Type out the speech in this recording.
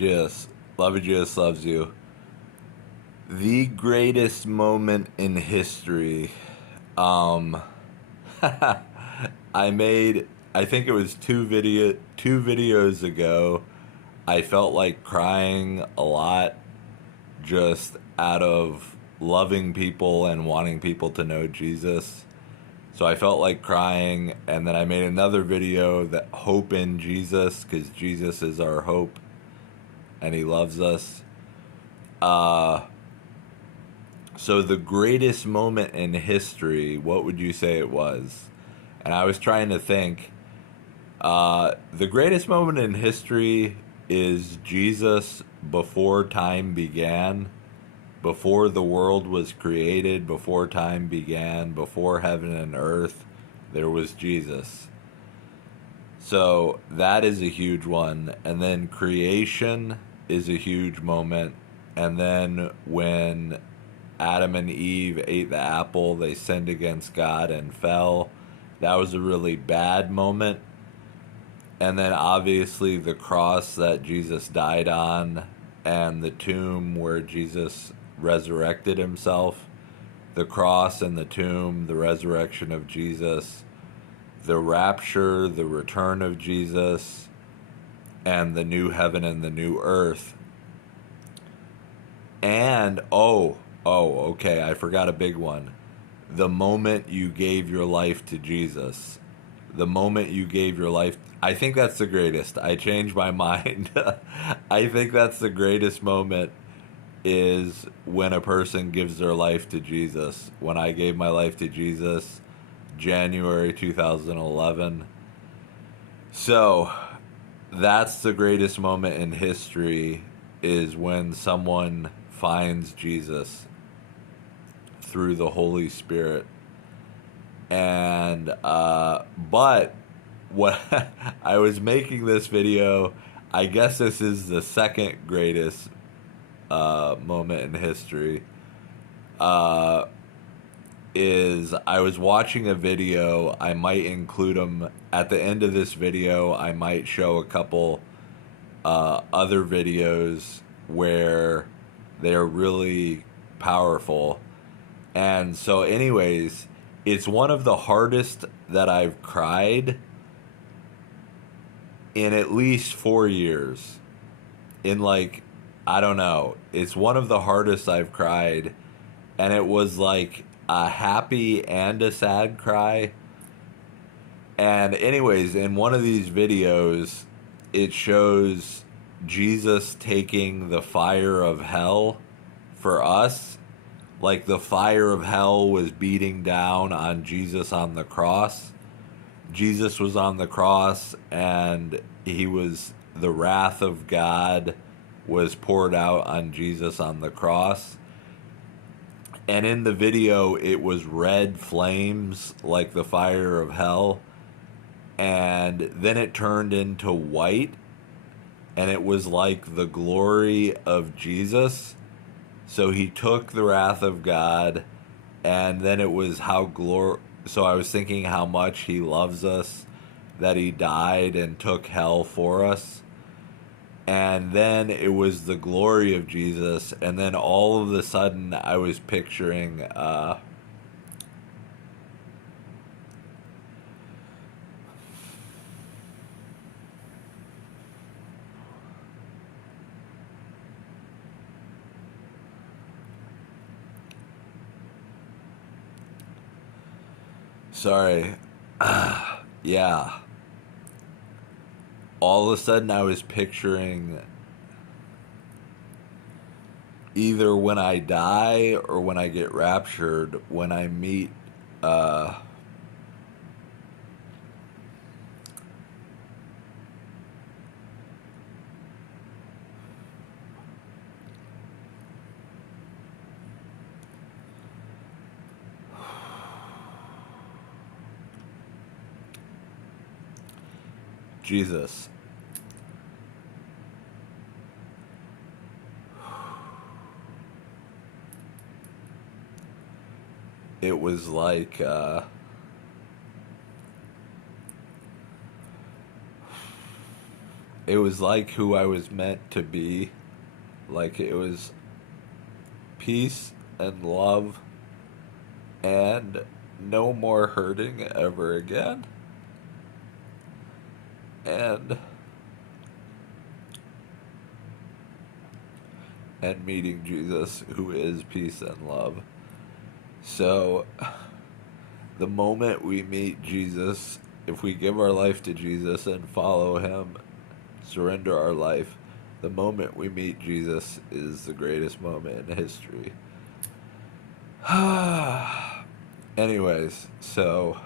Jesus. Love of Jesus loves you. The greatest moment in history. Um, I made. I think it was two videos ago. I felt like crying a lot, just out of loving people and wanting people to know Jesus. So I felt like crying, and then I made another video that hope in Jesus, because Jesus is our hope, and He loves us. Uh, so the greatest moment in history, what would you say it was? And I was trying to think. The greatest moment in history is Jesus before time began, before the world was created, before time began, before heaven and earth, there was Jesus. So that is a huge one. And then creation is a huge moment. And then when Adam and Eve ate the apple, they sinned against God and fell. That was a really bad moment. And then obviously the cross that Jesus died on and the tomb where Jesus resurrected himself. The cross and the tomb, the resurrection of Jesus, the rapture, the return of Jesus, and the new heaven and the new earth. And, okay, I forgot a big one. The moment you gave your life to Jesus. The moment you gave your life. I think that's the greatest. I changed my mind. I think that's the greatest moment is when a person gives their life to Jesus. When I gave my life to Jesus, January 2011. So, that's the greatest moment in history is when someone finds Jesus through the Holy Spirit. And but what I was making this video, I guess this is the second greatest moment in history. Uh, is I was watching a video. I might include them at the end of this video. I might show a couple other videos where they're really powerful. And so, anyways, it's one of the hardest that I've cried in at least 4 years. In like, I don't know. It's one of the hardest I've cried. And it was like a happy and a sad cry. And, anyways, in one of these videos, it shows Jesus taking the fire of hell for us. Like the fire of hell was beating down on Jesus on the cross. Jesus was on the cross and the wrath of God was poured out on Jesus on the cross. And in the video, it was red flames like the fire of hell. And then it turned into white. And it was like the glory of Jesus. So he took the wrath of God, and then it was so I was thinking how much he loves us, that he died and took hell for us. And then it was the glory of Jesus, and then all of a sudden I was picturing sorry. Yeah. All of a sudden I was picturing either when I die or when I get raptured, when I meet Jesus. It was like it was like who I was meant to be. Like it was peace and love and no more hurting ever again. And meeting Jesus, who is peace and love. So, the moment we meet Jesus, if we give our life to Jesus and follow Him, surrender our life, the moment we meet Jesus is the greatest moment in history. Anyways, so,